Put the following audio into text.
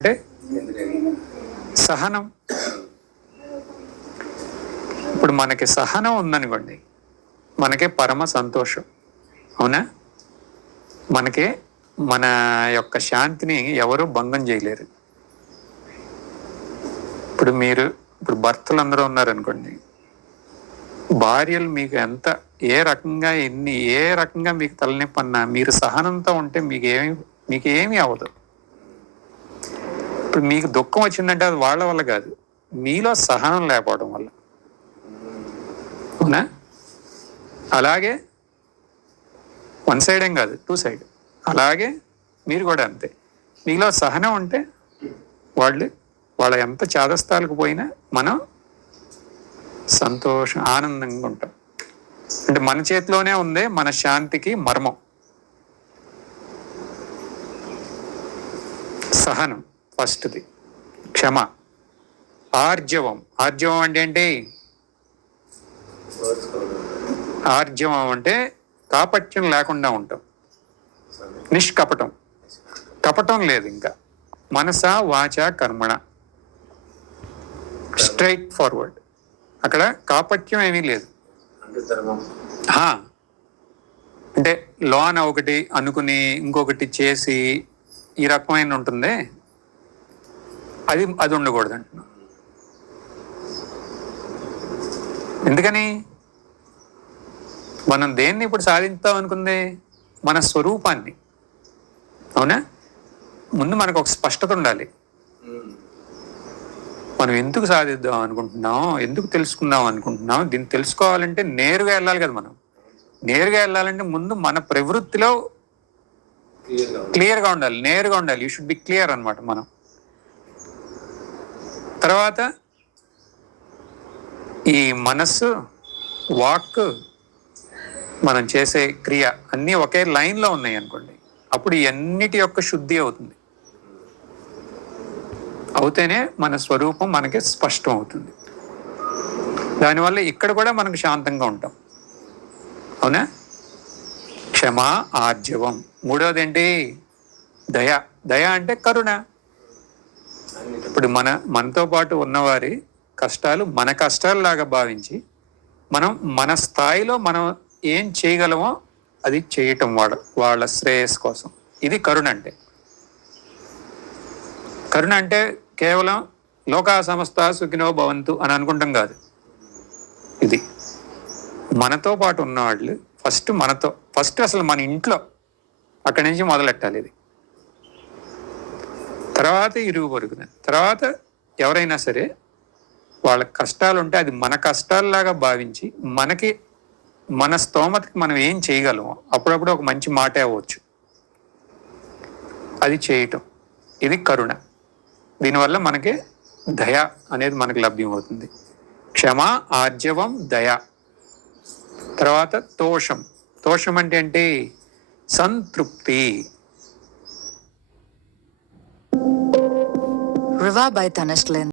అంటే సహనం. ఇప్పుడు మనకి సహనం ఉందనుకోండి, మనకే పరమ సంతోషం. అవునా? మనకే మన యొక్క శాంతిని ఎవరు భంగం చేయలేరు. ఇప్పుడు భర్తలు అందరూ ఉన్నారనుకోండి, భార్యలు మీకు ఏ రకంగా మీకు తలనొప్పి అన్నా మీరు సహనంతో ఉంటే మీకేమీ అవ్వదు. ఇప్పుడు మీకు దుఃఖం వచ్చిందంటే అది వాళ్ళ వల్ల కాదు, మీలో సహనం లేకపోవడం వల్ల. అవునా? అలాగే వన్ సైడ్ ఏం కాదు, టూ సైడ్. అలాగే మీరు కూడా అంతే. మీలో సహనం ఉంటే వాళ్ళ ఎంత చాదస్తాలకు పోయినా మనం సంతోషం ఆనందంగా ఉంటాం. అంటే మన చేతిలోనే ఉంది మన శాంతికి మర్మం. సహనం ఫస్ట్ది. క్షమ. ఆర్జవం. ఆర్జవం అంటే ఏంటి? ఆర్జవం అంటే కాపట్యం లేకుండా ఉంటాం. నిష్కపటం. కపటం లేదు ఇంకా. మనస వాచ కర్మణ, స్ట్రైట్ ఫార్వర్డ్. అక్కడ కాపట్యం ఏమీ లేదు. అంటే లోన ఒకటి అనుకుని ఇంకొకటి చేసి ఈ రకమైన ఉంటుంది, అది ఉండకూడదు అంటున్నా. ఎందుకని? మనం దేన్ని ఇప్పుడు సాధించాం అనుకుంది? మన స్వరూపాన్ని. అవునా? ముందు మనకు ఒక స్పష్టత ఉండాలి. మనం ఎందుకు సాధిద్దాం అనుకుంటున్నాం, ఎందుకు తెలుసుకుందాం అనుకుంటున్నాం, దీన్ని తెలుసుకోవాలంటే నేరుగా వెళ్ళాలి కదా. మనం నేరుగా వెళ్ళాలంటే ముందు మన ప్రవృత్తిలో క్లియర్గా ఉండాలి, నేరుగా ఉండాలి. యూ షుడ్ బి క్లియర్ అనమాట మనం. తర్వాత ఈ మనస్సు, వాక్, మనం చేసే క్రియ అన్నీ ఒకే లైన్లో ఉన్నాయి అనుకోండి, అప్పుడు అన్నిటి యొక్క శుద్ధి అవుతుంది. అవుతేనే మన స్వరూపం మనకి స్పష్టం అవుతుంది. దానివల్ల ఇక్కడ కూడా మనకు శాంతంగా ఉంటాం. అవునా? క్షమ, ఆర్జవం. మూడవది ఏంటి? దయ. దయ అంటే కరుణ. ఇప్పుడు మనతో పాటు ఉన్నవారి కష్టాలు మన కష్టాలలాగా భావించి మన స్థాయిలో మనం ఏం చేయగలమో అది చేయటం, వాళ్ళ శ్రేయస్ కోసం. ఇది కరుణ అంటే. కరుణ అంటే కేవలం లోకా సమస్త సుఖినో భవంతు అని అనుకుంటాం కాదు. ఇది మనతో పాటు ఉన్నవాళ్ళు ఫస్ట్ అసలు మన ఇంట్లో అక్కడి నుంచి మొదలెట్టాలి. ఇది తర్వాత ఇరుగు పొరుగున, తర్వాత ఎవరైనా సరే వాళ్ళ కష్టాలు ఉంటే అది మన కష్టాలలాగా భావించి మన స్తోమతకి మనం ఏం చేయగలమో అప్పుడప్పుడు ఒక మంచి మాటే అవ్వచ్చు, అది చేయటం. ఇది కరుణ. దీనివల్ల మనకి దయ అనేది మనకు లభ్యం అవుతుంది. క్షమ, ఆర్జవం, దయ. తర్వాత తోషం. తోషం అంటే ఏంటి? సంతృప్తి. River by Tanishland.